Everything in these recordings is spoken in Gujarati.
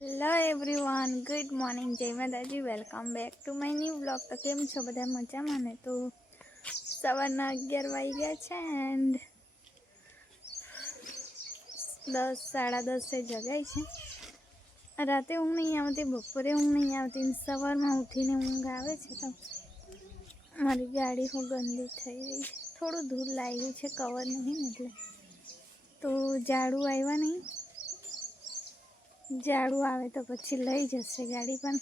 હેલો એવરીવન, ગુડ મોર્નિંગ, જય માતાજી. Welcome back to my new blog. તો કેમ છો બધા? મજામાં ને? તો સવારના 11 વાગી ગયા છે એન્ડ 10 સાડા 10 જગાય છે. રાતે ઊંઘ નહીં આવતી, બપોરે ઊંઘ નહીં આવતી, સવારમાં ઉઠીને ઊંઘ આવે છે. તો મારી ગાડી હું ગંદી થઈ રહી છે, થોડું ધૂળ લાગ્યું છે, કવર નહીં ને એટલે. તો ઝાડુ આવ્યા નહીં, ઝાડુ આવે તો પછી લઈ જશે ગાડી, પણ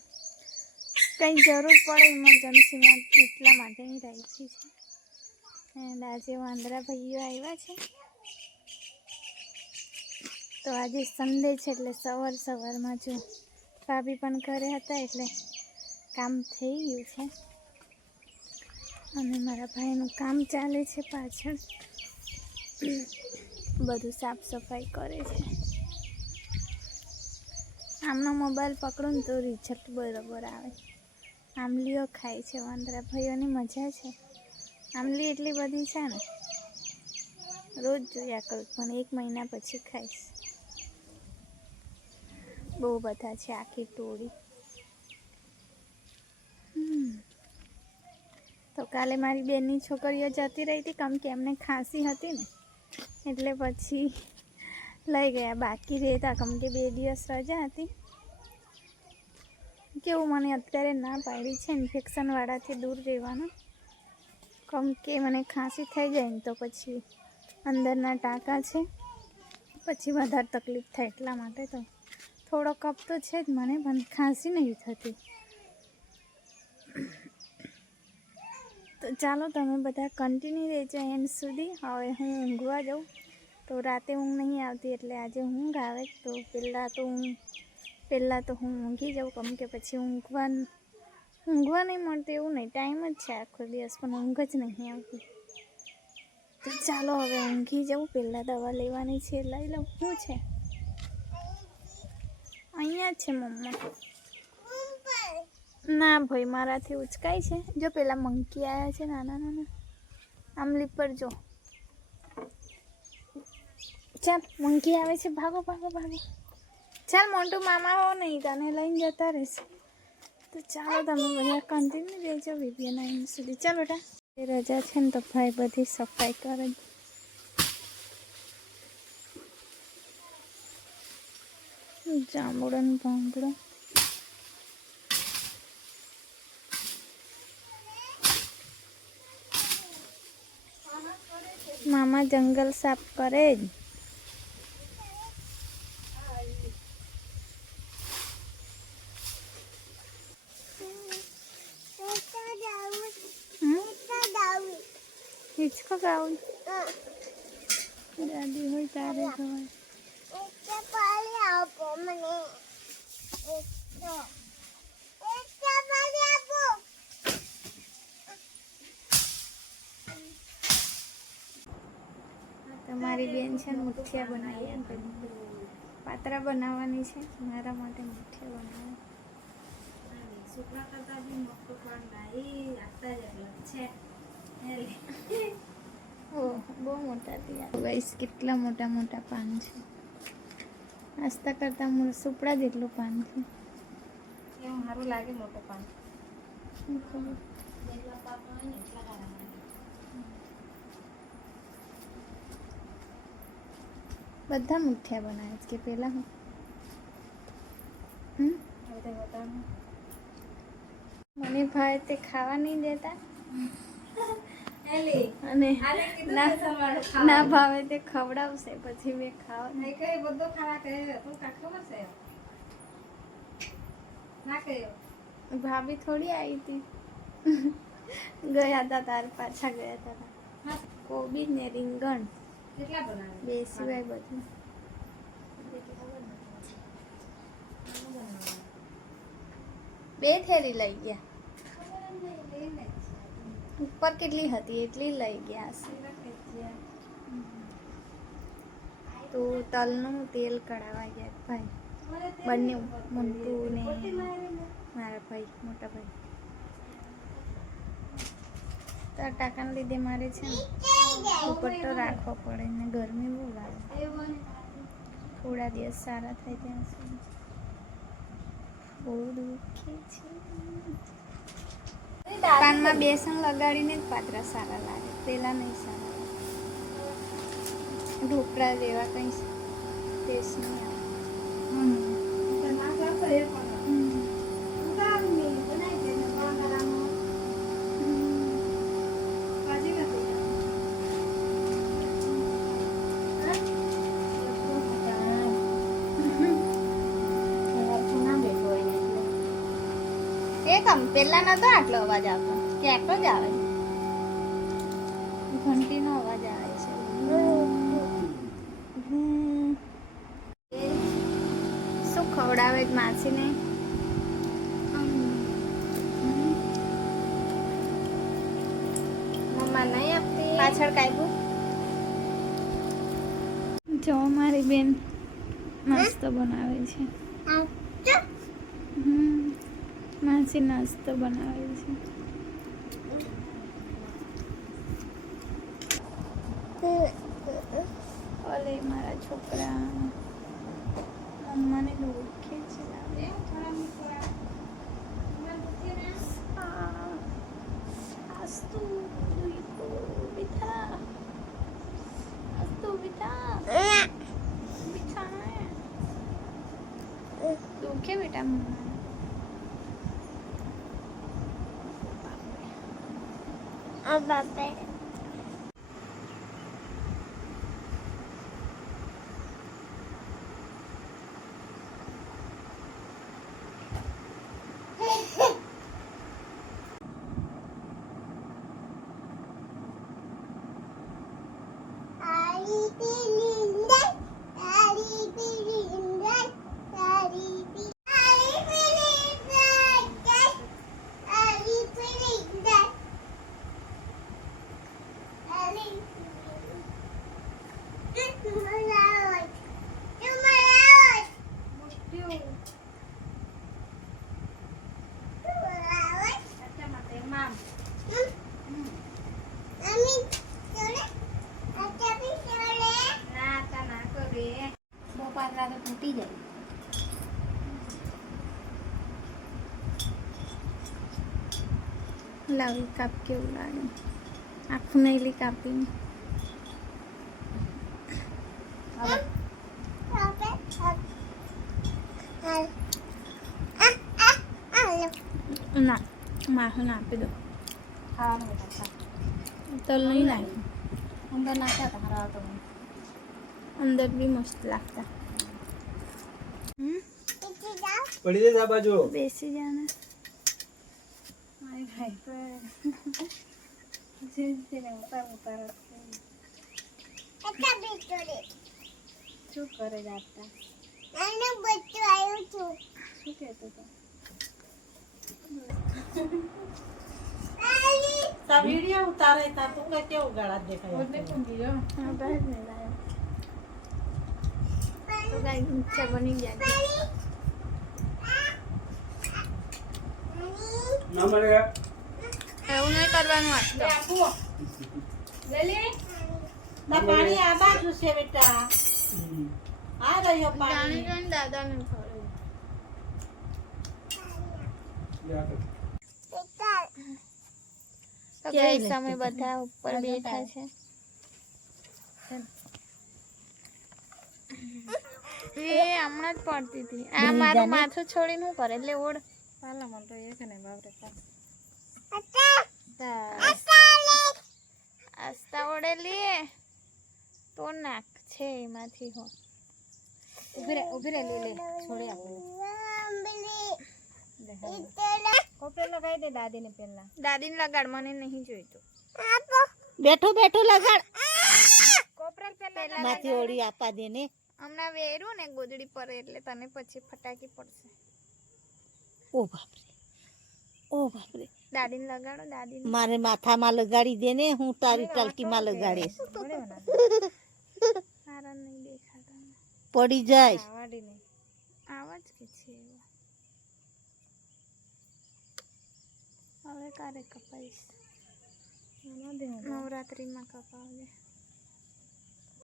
કંઈ જરૂર પડે ઇમરજન્સીમાં એટલા માટેની રાખી છે. એન્ડ આજે વાંદરા ભાઈઓ આવ્યા છે. તો આજે સન્ડે છે એટલે સવારમાં જો ભાભી પણ ઘરે હતા એટલે કામ થઈ ગયું છે. અને મારા ભાઈનું કામ ચાલે છે પાછળ, બધું સાફ સફાઈ કરે છે. આમનો મોબાઈલ પકડું ને તો રિઝલ્ટ બરાબર આવે. આમલીઓ ખાય છે વાંદરા ભાઈઓની, મજા છે. આમલી એટલી બધી છે ને, રોજ જોયા કરું, પણ 1 મહિના પછી ખાઈશ. બહુ બધા છે, આખી ટોળી. તો કાલે મારી બેનની છોકરીઓ જતી રહી હતી, કેમ કે એમને ખાંસી હતી ને, એટલે પછી લઈ ગયા. બાકી રહેતા કેમ કે 2 દિવસ રજા હતી. કેવું મને અત્યારે ના પાડી છે ઇન્ફેક્શનવાળાથી દૂર રહેવાનું, કેમ કે મને ખાંસી થઈ જાય ને તો પછી અંદરના ટાંકા છે, પછી વધારે તકલીફ થાય. એટલા માટે તો થોડો કફ તો છે જ મને, પણ ખાંસી નહીં થતી. તો ચાલો તમે બધા કન્ટિન્યુ રહેજો એન્ડ સુધી. હવે હું ઊંઘવા જાઉં. તો રાતે ઊંઘ નહીં આવતી એટલે આજે ઊંઘ આવે. તો પહેલાં તો હું ઊંઘી જાઉં, કેમ કે પછી ઊંઘવા નહીં મળતું એવું નહીં, ટાઈમ જ છે આખો દિવસ, પણ ઊંઘ જ નહીં આવતી. તો ચાલો હવે ઊંઘી જાઉં. પહેલાં દવા લેવાની છે, લઈ લઉં. શું છે? અહીંયા જ છે મમ્મા. ના ભાઈ, મારાથી ઉચકાય છે. જો પેલા મંકી આવ્યા છે નાના નાના, આમલી પર જો. ચાલ, મંકી આવે છે, ભાગો ભાગો ભાગો. ચાલ મોન્ટુ, મામા હો નહીં, તને લઈને જતા રહેશે. તો ચાલો તમે બધા કન્ટિન્યુ રહેજો વિડીયોના એન્ડ સુધી. ચાલો બેટા, રજા છે ને તો ભાઈ બધી સફાઈ કરે. જાંબુડો ને ભાંગડો. મામા જંગલ સાફ કરે જ. હિચકો ગાઉં દાદી હોય તારે ખબર. તમારી બેન છે ને મુઠિયા બનાવી, પાતરા બનાવવાની છે. મારા માટે મુઠિયા બનાવવા. છોકરા કરતા બી મોટો પણ નહીં, આટલા જ છે. ઓહ, બહુ મોટા થયા ગાઈસ, કેટલા મોટા મોટા પાન છે. નાસ્તા કરતા સુપડા જેટલું પાન છે. એવું સારું લાગે મોટો પાન. બધા મુઠિયા બનાવે છે કે પેલા મને ભાઈ તે ખાવા નહીં દેતા, અને ના ભાવે તે ખવડાવશે, પછી મેં ખાવા. ભાભી થોડી આવી હતી, ગયા હતા તાર પાછા ગયા હતા. કોબી ને રીંગણ બે સિવાય બધું. બે થેલી લઈ ગયા. ઉપર કેટલી હતી એટલી લઈ ગયા હશે. તો તલનું તેલ કઢાવા ગયા ભાઈ બંને, મોન્ટુ ને મારા ભાઈ, મોટા ભાઈ. તો ટાંકાને લીધે મારે છે ને દુપટ્ટો રાખવો પડે ને ગરમી બહુ લાગે. થોડા દિવસ સારા થાય ત્યાં સુધી. બહુ દુખે છે. કાનમાં બેસન લગાડીને જ પાત્રા સારા લાગે, પેલા નહીં સારા લાગે. ઢોકળા જેવા કંઈ ટેસ્ટ નહીં આવે. પેલા નતો આટલો અવાજ આવતો, કે આટલો જ આવે. ઘંટીનો અવાજ આવે છે. શું ખવડાવે માસીને? મમ્મા નહીં આપતી, પાછળ કાઢ્યું. જો મારી બેન નાસ્તો બનાવે છે. માસી નાસ્તો બનાવે છે. ઓલે મારા છોકરા મમ્માને દુખે છે. દુખે બેટા મમ્મા. બાપે તૂટી જાય. લાવી કાપ કેવું લાગે, આખું નૈલી કાપીને. ના માખણ આપી દો. તલ નહીં નાખ્યું, અંદર નાખ્યા હતા. તો અંદર બી મસ્ત લાગતા. પડી જાય બાજુ બેસી જાને. શું કરે જાતા? શું કહેતો હતો? વિડીયો ઉતારે તા તું કે કેવું ગળા દેખાય હા, બસ ને લાયો. તો ગાઈસ મીઠા બની ગયા. ના મળે એવું નહીં કરવાનું. તા પાણી આ બાજુ છે બેટા. આ રહ્યો પાણી. દાદા ને તો ગાઈસ અમે બધા ઉપર બેઠા છે. એ હમણાં જ પડતી હતી. આ મારું માથું છોડીને શું કરે? એટલે ઓઢ. પાલા મને તો એ છે ને બાપરે. આસ્તા ઓઢેલી તો નાક છે એમાંથી. હો ઉભી રહે લે છોડી આપો. કોપરે લગાવી દે દાદીને પહેલા. દાદીને લગાડ, મને નહીં જોઈતું. બેઠો બેઠો લગાડ. કોપરે પહેલા માથી ઓળી આપા દે ને. હમણાં વેરું ને ગોદડી પર એટલે તને પછી ફટાકી પડશે. ઓ બાપરે, ઓ બાપરે. દાદીને લગાડો. દાદીને મારે માથામાં લગાડી દે ને, હું તારી ટલકીમાં લગાડીશ. સારા નહીં દેખાતા. પડી જાય. આવાજ કે છે હવે ક્યારે કપાઈશ? નવરાત્રીમાં કપાવજે.